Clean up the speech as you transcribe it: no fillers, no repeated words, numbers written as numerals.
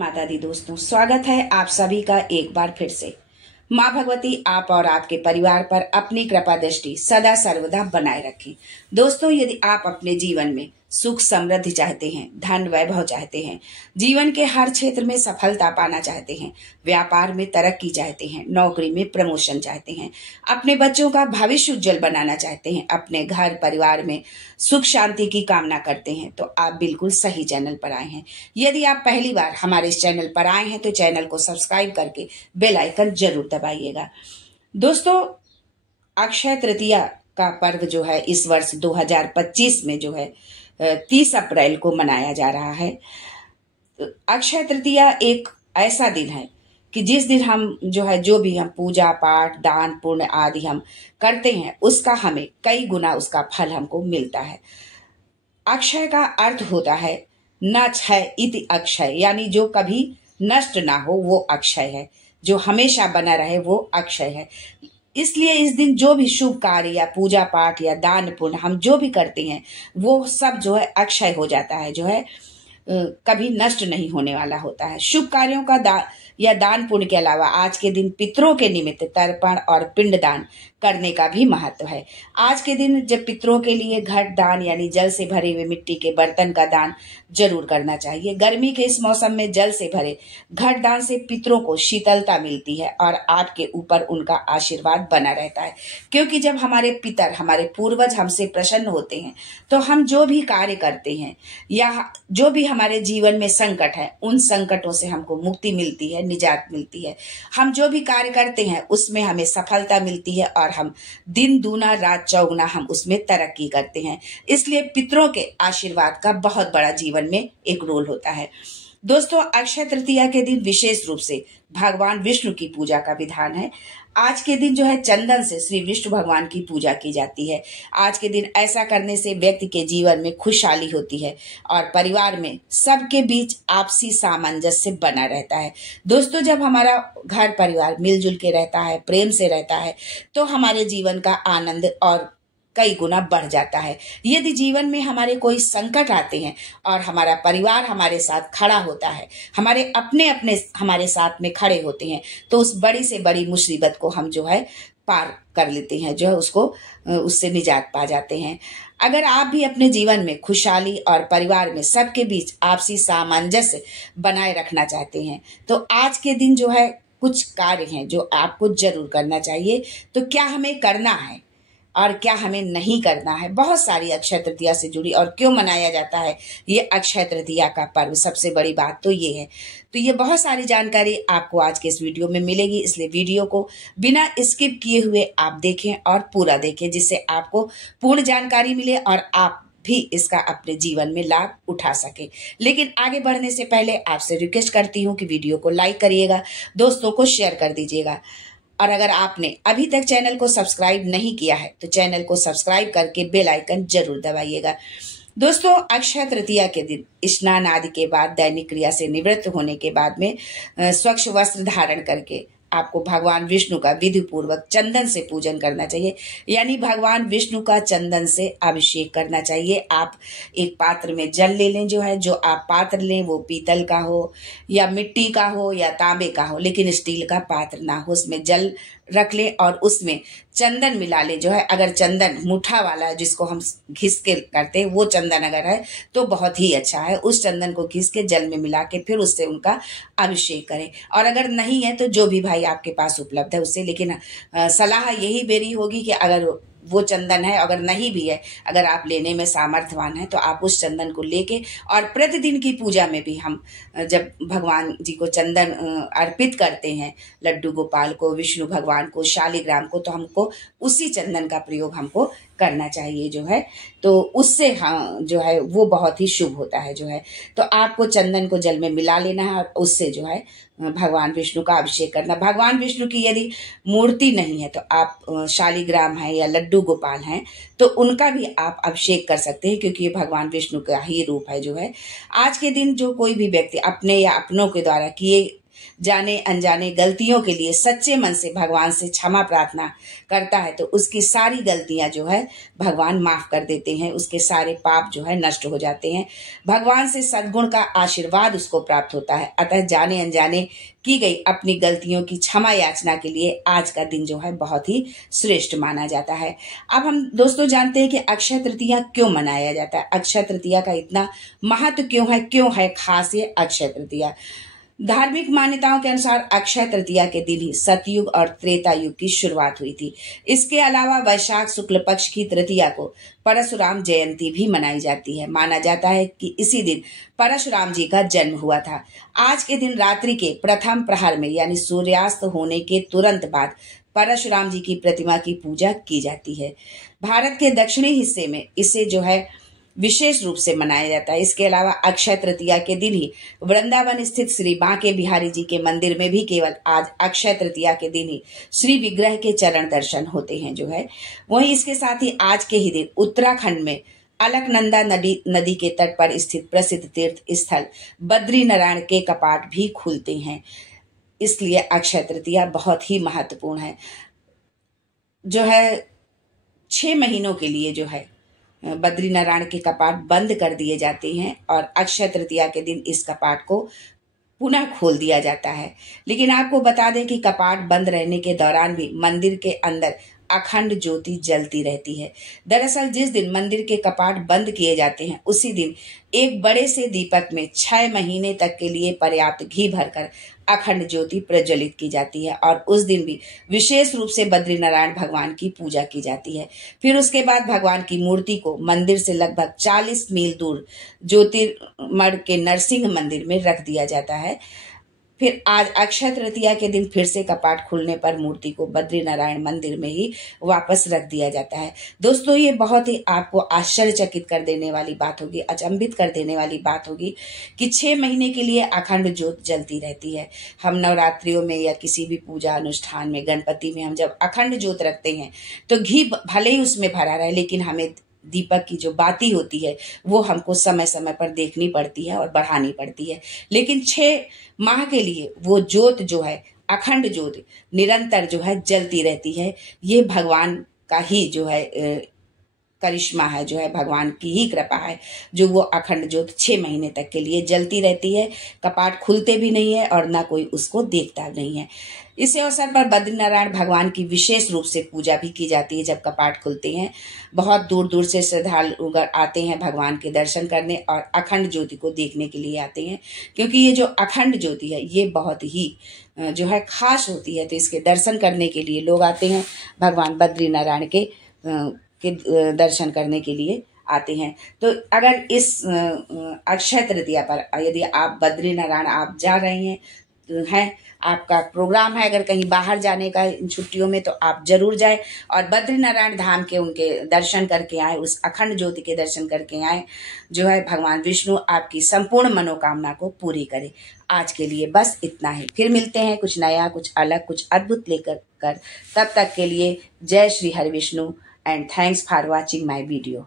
माता दी दोस्तों, स्वागत है आप सभी का एक बार फिर से। माँ भगवती आप और आपके परिवार पर अपनी कृपा दृष्टि सदा सर्वदा बनाए रखें। दोस्तों, यदि आप अपने जीवन में सुख समृद्धि चाहते हैं, धन वैभव चाहते हैं, जीवन के हर क्षेत्र में सफलता पाना चाहते हैं, व्यापार में तरक्की चाहते हैं, नौकरी में प्रमोशन चाहते हैं, अपने बच्चों का भविष्य उज्जवल बनाना चाहते हैं, अपने घर परिवार में सुख शांति की कामना करते हैं, तो आप बिल्कुल सही चैनल पर आए हैं। यदि आप पहली बार हमारे इस चैनल पर आए हैं तो चैनल को सब्सक्राइब करके बेल आइकन जरूर दबाइएगा। दोस्तों, अक्षय तृतीया का पर्व जो है इस वर्ष 2025 में जो है 30 अप्रैल को मनाया जा रहा है। अक्षय तृतीया एक ऐसा दिन है कि जिस दिन हम जो भी हम पूजा पाठ दान पुण्य आदि हम करते हैं, उसका हमें कई गुना उसका फल हमको मिलता है। अक्षय का अर्थ होता है न क्षय इति अक्षय, यानी जो कभी नष्ट ना हो वो अक्षय है, जो हमेशा बना रहे वो अक्षय है। इसलिए इस दिन जो भी शुभ कार्य या पूजा पाठ या दान पुण्य हम जो भी करते हैं वो सब जो है अक्षय हो जाता है, जो है कभी नष्ट नहीं होने वाला होता है। शुभ कार्यों का दान पुण्य के अलावा आज के दिन पितरों के निमित्त तर्पण और पिंड दान करने का भी महत्व है। आज के दिन जब पितरों के लिए घट दान यानी जल से भरे हुए मिट्टी के बर्तन का दान जरूर करना चाहिए। गर्मी के इस मौसम में जल से भरे घट दान से पितरों को शीतलता मिलती है और आपके ऊपर उनका आशीर्वाद बना रहता है, क्योंकि जब हमारे पितर हमारे पूर्वज हमसे प्रसन्न होते हैं तो हम जो भी कार्य करते हैं या जो भी हमारे जीवन में संकट है उन संकटों से हमको मुक्ति मिलती है, निजात मिलती है। हम जो भी कार्य करते हैं उसमें हमें सफलता मिलती है और हम दिन दूना रात चौगुना हम उसमें तरक्की करते हैं। इसलिए पितरों के आशीर्वाद का बहुत बड़ा जीवन में एक रोल होता है। दोस्तों, अक्षय तृतीया के दिन विशेष रूप से भगवान विष्णु की पूजा का विधान है। आज के दिन जो है चंदन से श्री विष्णु भगवान की पूजा की जाती है। आज के दिन ऐसा करने से व्यक्ति के जीवन में खुशहाली होती है और परिवार में सबके बीच आपसी सामंजस्य बना रहता है। दोस्तों, जब हमारा घर परिवार मिलजुल के रहता है, प्रेम से रहता है, तो हमारे जीवन का आनंद और कई गुना बढ़ जाता है। यदि जीवन में हमारे कोई संकट आते हैं और हमारा परिवार हमारे साथ खड़ा होता है, हमारे अपने हमारे साथ में खड़े होते हैं, तो उस बड़ी से बड़ी मुसीबत को हम जो है पार कर लेते हैं, जो है उससे निजात पा जाते हैं। अगर आप भी अपने जीवन में खुशहाली और परिवार में सबके बीच आपसी सामंजस्य बनाए रखना चाहते हैं, तो आज के दिन जो है कुछ कार्य हैं जो आपको जरूर करना चाहिए। तो क्या हमें करना है और क्या हमें नहीं करना है, बहुत सारी अक्षय तृतीया से जुड़ी और क्यों मनाया जाता है ये अक्षय तृतीया का पर्व, सबसे बड़ी बात तो ये है। तो ये बहुत सारी जानकारी आपको आज के इस वीडियो में मिलेगी, इसलिए वीडियो को बिना स्किप किए हुए आप देखें और पूरा देखें, जिससे आपको पूर्ण जानकारी मिले और आप भी इसका अपने जीवन में लाभ उठा सके। लेकिन आगे बढ़ने से पहले आपसे रिक्वेस्ट करती हूँ कि वीडियो को लाइक करिएगा, दोस्तों को शेयर कर दीजिएगा, और अगर आपने अभी तक चैनल को सब्सक्राइब नहीं किया है तो चैनल को सब्सक्राइब करके बेल आइकन जरूर दबाइएगा। दोस्तों, अक्षय तृतीया के दिन स्नान आदि के बाद दैनिक क्रिया से निवृत्त होने के बाद में स्वच्छ वस्त्र धारण करके आपको भगवान विष्णु का विधि पूर्वक चंदन से पूजन करना चाहिए, यानी भगवान विष्णु का चंदन से अभिषेक करना चाहिए। आप एक पात्र में जल ले लें, जो है जो आप पात्र लें वो पीतल का हो या मिट्टी का हो या तांबे का हो, लेकिन स्टील का पात्र ना हो। उसमें जल रख लें और उसमें चंदन मिला लें, जो है अगर चंदन मुठा वाला है जिसको हम घिस के करते हैं वो चंदन अगर है तो बहुत ही अच्छा है। उस चंदन को घिस के जल में मिला के फिर उससे उनका अभिषेक करें, और अगर नहीं है तो जो भी भाई आपके पास उपलब्ध है उससे। लेकिन सलाह यही मेरी होगी कि अगर वो चंदन है, अगर नहीं भी है, अगर आप लेने में सामर्थ्यवान है तो आप उस चंदन को लेके, और प्रतिदिन की पूजा में भी हम जब भगवान जी को चंदन अर्पित करते हैं, लड्डू गोपाल को, विष्णु भगवान को, शालिग्राम को, तो हमको उसी चंदन का प्रयोग हमको करना चाहिए, जो है तो उससे हाँ जो है वो बहुत ही शुभ होता है, जो है तो आपको चंदन को जल में मिला लेना है और उससे जो है भगवान विष्णु का अभिषेक करना। भगवान विष्णु की यदि मूर्ति नहीं है तो आप शालिग्राम है या लड्डू गोपाल हैं तो उनका भी आप अभिषेक कर सकते हैं, क्योंकि ये भगवान विष्णु का ही रूप है। जो है आज के दिन जो कोई भी व्यक्ति अपने या अपनों के द्वारा किए जाने अनजाने गलतियों के लिए सच्चे मन से भगवान से क्षमा प्रार्थना करता है तो उसकी सारी गलतियां जो है भगवान माफ कर देते हैं, उसके सारे पाप जो है नष्ट हो जाते हैं, भगवान से सद्गुण का आशीर्वाद उसको प्राप्त होता है। अतः जाने अनजाने की गई अपनी गलतियों की क्षमा याचना के लिए आज का दिन जो है बहुत ही श्रेष्ठ माना जाता है। अब हम दोस्तों जानते हैं कि अक्षय तृतीया क्यों मनाया जाता है, अक्षय तृतीया का इतना महत्व क्यों है खास ये अक्षय तृतीया। धार्मिक मान्यताओं के अनुसार अक्षय तृतीया के दिन ही सतयुग और त्रेता युग की शुरुआत हुई थी। इसके अलावा वैशाख शुक्ल पक्ष की तृतीया को परशुराम जयंती भी मनाई जाती है। माना जाता है कि इसी दिन परशुराम जी का जन्म हुआ था। आज के दिन रात्रि के प्रथम प्रहर में यानी सूर्यास्त होने के तुरंत बाद परशुराम जी की प्रतिमा की पूजा की जाती है। भारत के दक्षिणी हिस्से में इसे जो है विशेष रूप से मनाया जाता है। इसके अलावा अक्षय तृतीया के दिन ही वृंदावन स्थित श्री बांके बिहारी जी के मंदिर में भी केवल आज अक्षय तृतीया के दिन ही श्री विग्रह के चरण दर्शन होते हैं जो है। वहीं इसके साथ ही आज के ही दिन उत्तराखंड में अलकनंदा नदी के तट पर स्थित प्रसिद्ध तीर्थ स्थल बद्री नारायण के कपाट भी खुलते हैं। इसलिए अक्षय तृतीया बहुत ही महत्वपूर्ण है। जो है 6 महीनों के लिए जो है बद्री नारायण के कपाट बंद कर दिए जाते हैं और अक्षय तृतीया के दिन इस कपाट को पुनः खोल दिया जाता है। लेकिन आपको बता दें कि कपाट बंद रहने के दौरान भी मंदिर के अंदर अखंड ज्योति जलती रहती है। दरअसल जिस दिन मंदिर के कपाट बंद किए जाते हैं उसी दिन एक बड़े से दीपक में 6 महीने तक के लिए पर्याप्त घी भरकर अखंड ज्योति प्रज्वलित की जाती है और उस दिन भी विशेष रूप से बद्री नारायण भगवान की पूजा की जाती है। फिर उसके बाद भगवान की मूर्ति को मंदिर से लगभग 40 मील दूर ज्योतिर्मठ के नरसिंह मंदिर में रख दिया जाता है। फिर आज अक्षय तृतीया के दिन फिर से कपाट खुलने पर मूर्ति को बद्री नारायण मंदिर में ही वापस रख दिया जाता है। दोस्तों ये बहुत ही आपको आश्चर्यचकित कर देने वाली बात होगी, अचंभित कर देने वाली बात होगी कि 6 महीने के लिए अखंड ज्योत जलती रहती है। हम नवरात्रियों में या किसी भी पूजा अनुष्ठान में, गणपति में हम जब अखंड ज्योत रखते हैं तो घी भले ही उसमें भरा रहे लेकिन हमें दीपक की जो बाती होती है वो हमको समय समय पर देखनी पड़ती है और बढ़ानी पड़ती है। लेकिन 6 माह के लिए वो ज्योत जो है अखंड ज्योत निरंतर जो है जलती रहती है। ये भगवान का ही जो है करिश्मा है, जो है भगवान की ही कृपा है जो वो अखंड ज्योत 6 महीने तक के लिए जलती रहती है। कपाट खुलते भी नहीं है और ना कोई उसको देखता नहीं है। इस अवसर पर बद्री नारायण भगवान की विशेष रूप से पूजा भी की जाती है। जब कपाट खुलते हैं बहुत दूर दूर से श्रद्धालु आते हैं भगवान के दर्शन करने और अखंड ज्योति को देखने के लिए आते हैं, क्योंकि ये जो अखंड ज्योति है ये बहुत ही जो है खास होती है। तो इसके दर्शन करने के लिए लोग आते हैं, भगवान बद्री नारायण के दर्शन करने के लिए आते हैं। तो अगर इस अक्षय तृतीया पर यदि आप बद्री नारायण आप जा रहे हैं, आपका प्रोग्राम है अगर कहीं बाहर जाने का इन छुट्टियों में, तो आप जरूर जाएं और बद्री नारायण धाम के उनके दर्शन करके आए, उस अखंड ज्योति के दर्शन करके आए। जो है भगवान विष्णु आपकी संपूर्ण मनोकामना को पूरी करे। आज के लिए बस इतना ही, फिर मिलते हैं कुछ नया, कुछ अलग, कुछ अद्भुत लेकर। तब तक के लिए जय Shri Hari Vishnu and thanks for watching my video.